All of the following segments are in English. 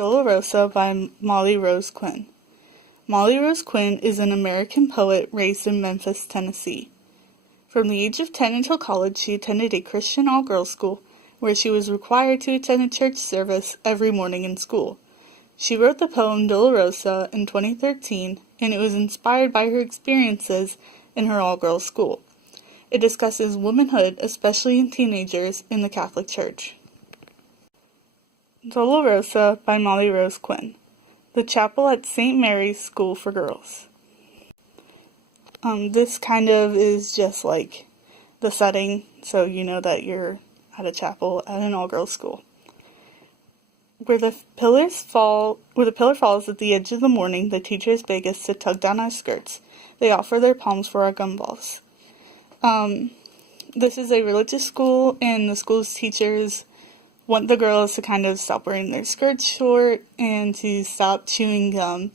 Dolorosa by Molly Rose Quinn. Molly Rose Quinn is an American poet raised in Memphis, Tennessee. From the age of 10 until college, she attended a Christian all-girls school, where she was required to attend a church service every morning in school. She wrote the poem Dolorosa in 2013, and it was inspired by her experiences in her all-girls school. It discusses womanhood, especially in teenagers, in the Catholic Church. Dolorosa by Molly Rose Quinn. The Chapel at St. Mary's School for Girls. This kind of is just like the setting, so you know that you're at a chapel at an all-girls school. Where the pillar falls at the edge of the morning, the teachers beg us to tug down our skirts. They offer their palms for our gumballs. This is a religious school, and the school's teachers want the girls to kind of stop wearing their skirts short and to stop chewing gum.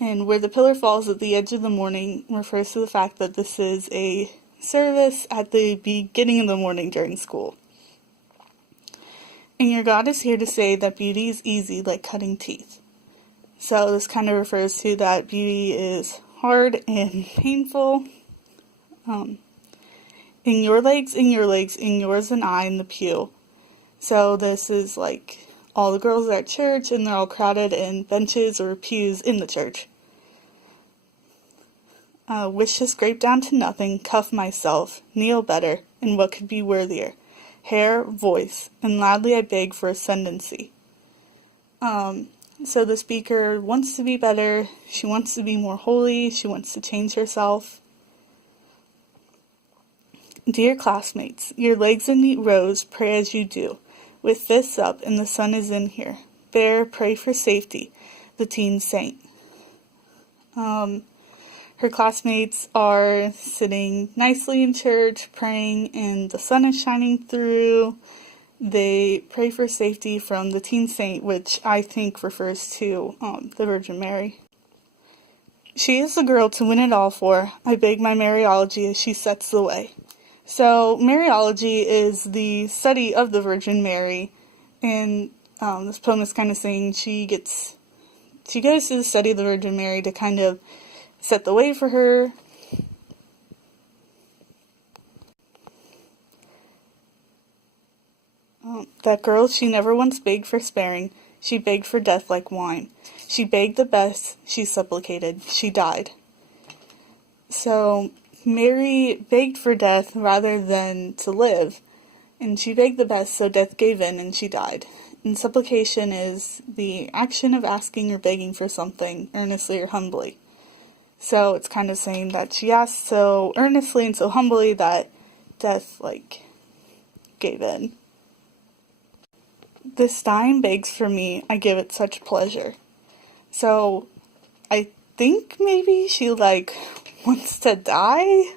And where the pillar falls at the edge of the morning refers to the fact that this is a service at the beginning of the morning during school. And your God is here to say that beauty is easy like cutting teeth. So this kind of refers to that beauty is hard and painful. In your legs, in yours and I in the pew. So this is like all the girls are at church and they're all crowded in benches or pews in the church. Wish to scrape down to nothing, cuff myself, kneel better, and what could be worthier? Hair, voice, and loudly I beg for ascendancy. So the speaker wants to be better, she wants to be more holy, she wants to change herself. Dear classmates, your legs in neat rows, pray as you do. With fists up, and the sun is in here. Bear, pray for safety, the teen saint. Her classmates are sitting nicely in church, praying, and the sun is shining through. They pray for safety from the teen saint, which I think refers to the Virgin Mary. She is the girl to win it all for. I beg my Mariology as she sets the way. So, Mariology is the study of the Virgin Mary, and this poem is kind of saying she goes to the study of the Virgin Mary to kind of set the way for her. That girl, she never once begged for sparing, she begged for death like wine. She begged the best, she supplicated, she died. So, Mary begged for death rather than to live, and she begged the best, so death gave in and she died. And supplication is the action of asking or begging for something earnestly or humbly. So it's kind of saying that she asked so earnestly and so humbly that death, gave in. This dying begs for me, I give it such pleasure. So, I think maybe she, wants to die?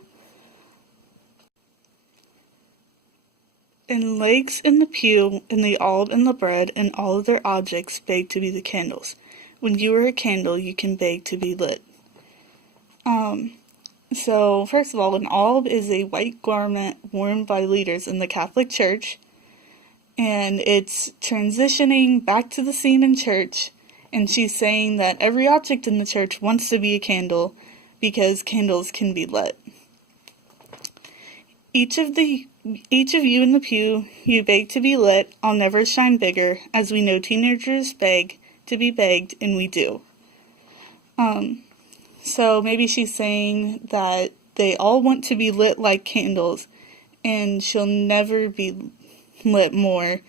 And legs in the pew, and the alb and the bread, and all of their objects beg to be the candles. When you are a candle, you can beg to be lit. So, first of all, an alb is a white garment worn by leaders in the Catholic Church, and it's transitioning back to the scene in church, and she's saying that every object in the church wants to be a candle, because candles can be lit. Each of you in the pew, you beg to be lit, I'll never shine bigger, as we know teenagers beg to be begged, and we do. So maybe she's saying that they all want to be lit like candles, and she'll never be lit more,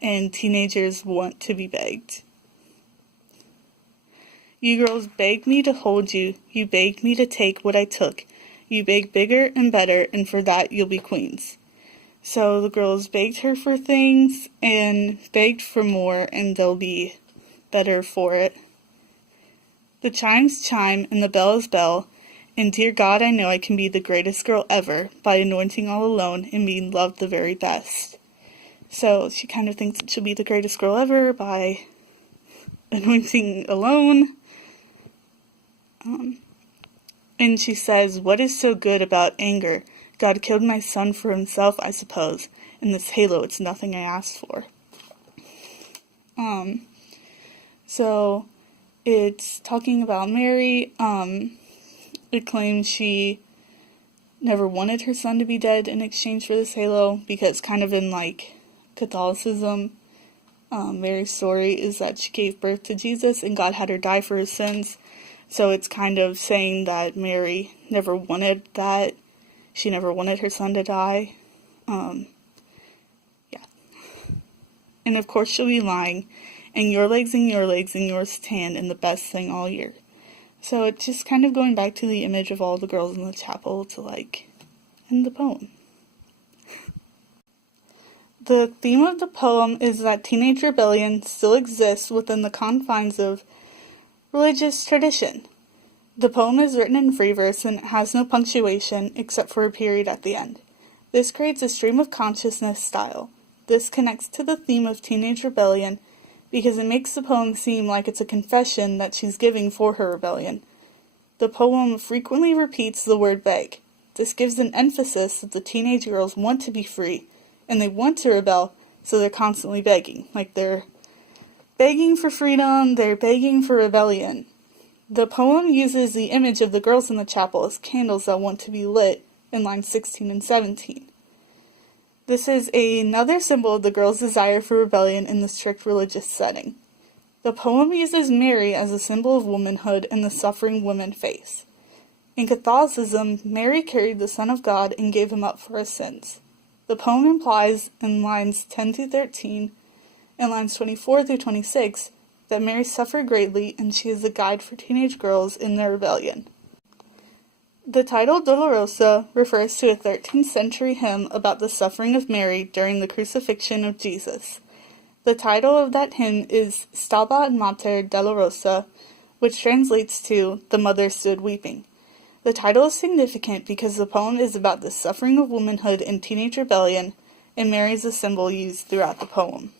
and teenagers want to be begged. You girls begged me to hold you, you begged me to take what I took. You beg bigger and better, and for that you'll be queens. So the girls begged her for things, and begged for more, and they'll be better for it. The chimes chime, and the bell is bell, and dear God, I know I can be the greatest girl ever, by anointing all alone, and being loved the very best. So she kind of thinks that she'll be the greatest girl ever by anointing alone. And she says, what is so good about anger? God killed my son for himself, I suppose. In this halo, it's nothing I asked for. So it's talking about Mary. It claims she never wanted her son to be dead in exchange for this halo, because kind of in like Catholicism, Mary's story is that she gave birth to Jesus and God had her die for his sins. So it's kind of saying that Mary never wanted that. She never wanted her son to die. Yeah. And of course she'll be lying, and your legs and your legs and yours tan and the best thing all year. So it's just kind of going back to the image of all the girls in the chapel to like end the poem. The theme of the poem is that teenage rebellion still exists within the confines of religious tradition. The poem is written in free verse and it has no punctuation except for a period at the end. This creates a stream of consciousness style. This connects to the theme of teenage rebellion because it makes the poem seem like it's a confession that she's giving for her rebellion. The poem frequently repeats the word beg. This gives an emphasis that the teenage girls want to be free, and they want to rebel, so they're constantly begging. Like they're begging for freedom, they're begging for rebellion. The poem uses the image of the girls in the chapel as candles that want to be lit in lines 16 and 17. This is another symbol of the girls' desire for rebellion in the strict religious setting. The poem uses Mary as a symbol of womanhood and the suffering women face. In Catholicism, Mary carried the Son of God and gave him up for his sins. The poem implies in lines 10 through 13 and lines 24 through 26 that Mary suffered greatly and she is a guide for teenage girls in their rebellion. The title Dolorosa refers to a 13th century hymn about the suffering of Mary during the crucifixion of Jesus. The title of that hymn is Stabat Mater Dolorosa, which translates to The Mother Stood Weeping. The title is significant because the poem is about the suffering of womanhood in teenage rebellion, and Mary is a symbol used throughout the poem.